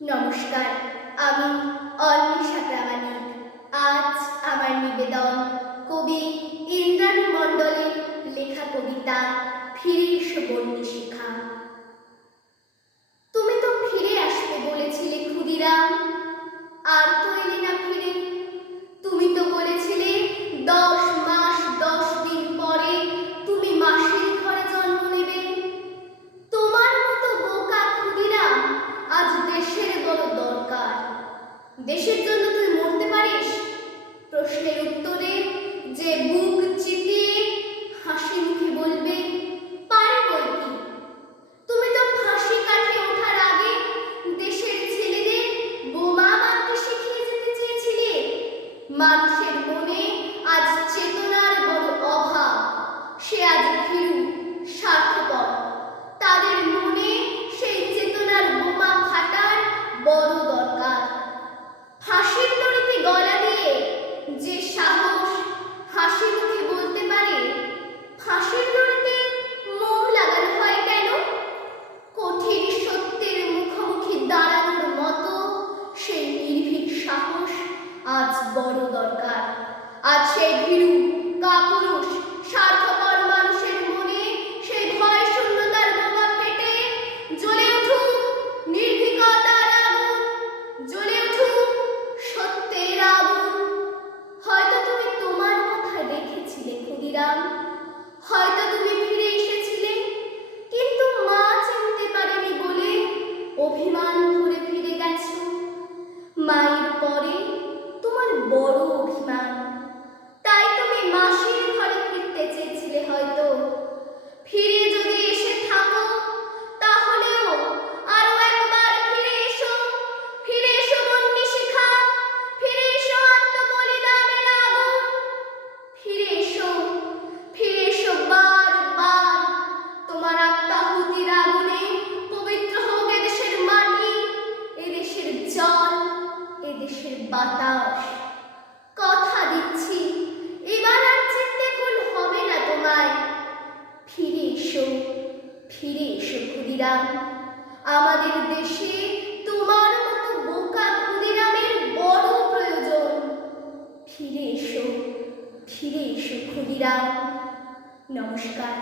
নমস্কার, আমি অন্বেষা প্রামাণিক। আজ আমার নিবেদন কবি ইন্দ্রাণী মণ্ডলের লেখা কবিতা ফিরে এসো বন্যিশিখা। তুমি তো ফিরে আসবে বলেছিলে ক্ষুদিরাম, আর তো এলে না ফিরে। তুমি তো বলেছিলে 10 মাস 10 দিন পরে তুমি মাসির ঘরে জন্ম নেবে। তোমার মতো বোকা ক্ষুদিরাম আজ দেশের বড় দরকার। দেশের জন্য তুই মরতে পারিস? প্রশ্নের উত্তরে যে বুক চিতিয়ে হাসি মুখে বলবে পারে বৈকি। তুমি তো ফাঁসি কাটে ওঠার আগে দেশের ছেলেদের বোমা মারতে শিখিয়ে যেতে চেয়েছিলে। মানুষের মনে আজ চেতনার বড় অভাব, সে আজ ভীরু স্বার্থপর। তাদের মনে সেই চেতনার বোমা ফাটার বড় দরকার। ফাঁসির দড়িতে গলা দিয়ে যে সাহস হাসি মুখে বলতে পারে, ফাঁসির দড়িতে মোম লাগানো হয় কেন? কঠিন সত্যের মুখোমুখি দাঁড়ানোর মতো সেই নির্ভীক সাহস আজ বড় দরকার। আজ সেই ভীরু কাপুরুষ স্বার্থপর মানুষের মনে সেই ভয় শূন্যতার বোমা ফেটে জ্বলে উঠুক নির্ভীকতার আগুন, জ্বলে উঠুক সত্যের আগুন। হয়তো তুমি তোমার কথা রেখেছিলে ক্ষুদিরাম, হয়তো তুমি ফিরে এসেছিলে, কিন্তু মা চিনতে পারেনি বলে অভিমান করে ফিরে গেছো। মায়ের পরে তোমার বড় অভিমান, তাই তুমি মাসির ঘরে ফিরতে চেয়েছিলে হয়তো। ফিরে যদি এসে থাকো তাহলেও আরো একবার ফিরে এসো। ফিরে এসো বন্যিশিখা, ফিরে এসো আত্মবলিদানের আগুন। ফিরে এসো, ফিরে এসো বারবার। তোমার আত্মাহুতির আগুনে পবিত্র হোক এদেশের মাটি, এদেশের জল, এদেশের বাতাস। কথা দিচ্ছি এবার আর চিনতে ভুল হবে না তোমায়। ফিরে এসো, ফিরে এসো ক্ষুদিরাম। আমাদের দেশে তোমার মতো বোকা ক্ষুদিরামের বড় প্রয়োজন। ফিরে এসো, ফিরে এসো ক্ষুদিরাম। নমস্কার।